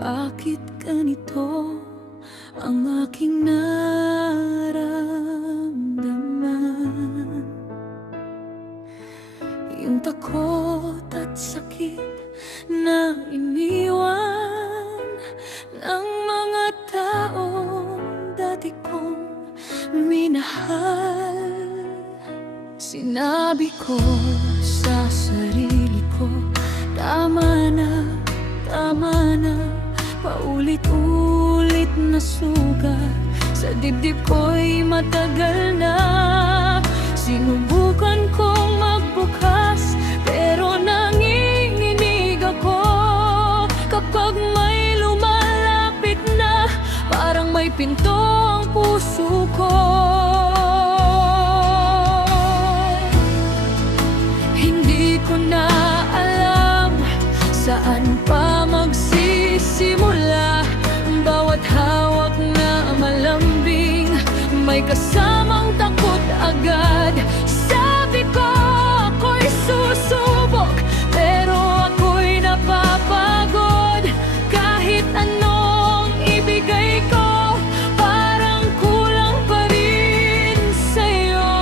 Bakit ganito ang aking naramdaman? Yung takot at sakit na iniwan ng mga taong dati kong minahal. Sinabi ko sa sarili ko, tama na, tama na. Paulit-ulit na sugat sa dibdib ko'y matagal na. Sinubukan kong magbukas pero nanginginig ako kapag may lumalapit na, parang may pinto ang puso ko. Hindi ko na alam saan pa magsisimula. Bawat hawak na malambing may kasamang takot agad. Sabi ko ako'y susubok pero ako'y napapagod. Kahit anong ibigay ko, parang kulang pa rin sa'yo.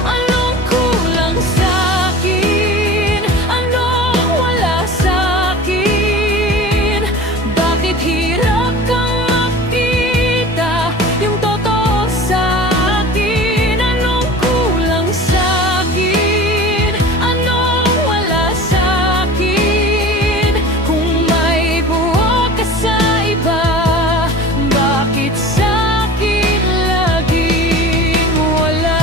Anong kulang sa'kin? Anong wala sa'kin? Bakit hirap kang makita yung totoo sa'kin? Anong kulang sa'kin? Anong wala sa'kin? Kung may buhok ka sa iba, bakit sa'kin laging wala?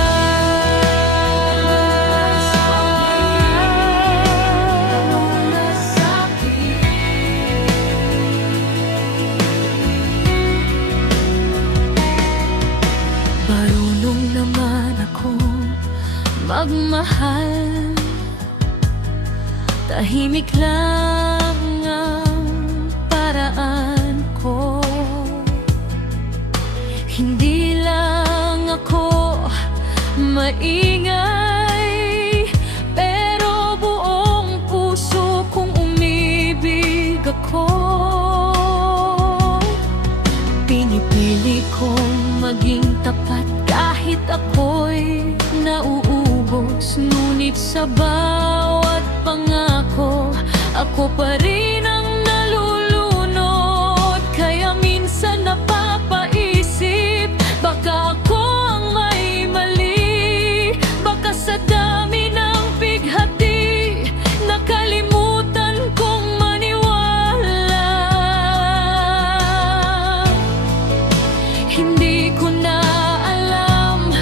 Wala sa'kin. Marunong naman akong magmahal, tahimik lang ang paraan ko. Hindi lang ako maingay, pero buong puso kong umibig ako. Pinipili kong maging tapat kahit ako'y nauubos. Ngunit sa bawat pangako, ako pa rin ang nalulunod. Kaya minsan napapaisip, baka ako ang may mali. Baka sa dami ng bighati, nakalimutan kong maniwala. Hindi ko na alam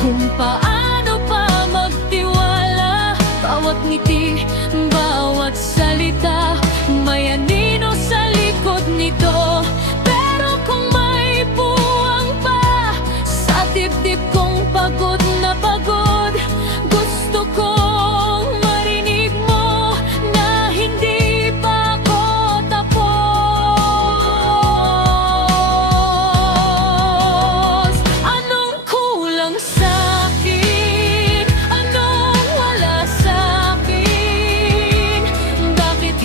kung paano pa magtiwala. Bawat ngiti, bawat salita, may anino sa likod nito. Pero kung may puwang pa sa dibdib kong pagod na pagod, gusto kong marinig mo na hindi pa ako tapos. Anong kulang sa'kin? Anong wala sa'kin? Bakit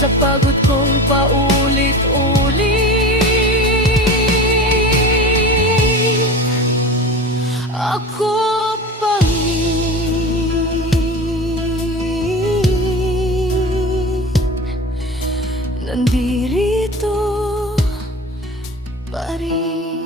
sa pagod kong paulit-ulit. Ako pa rin, nandirito pa rin.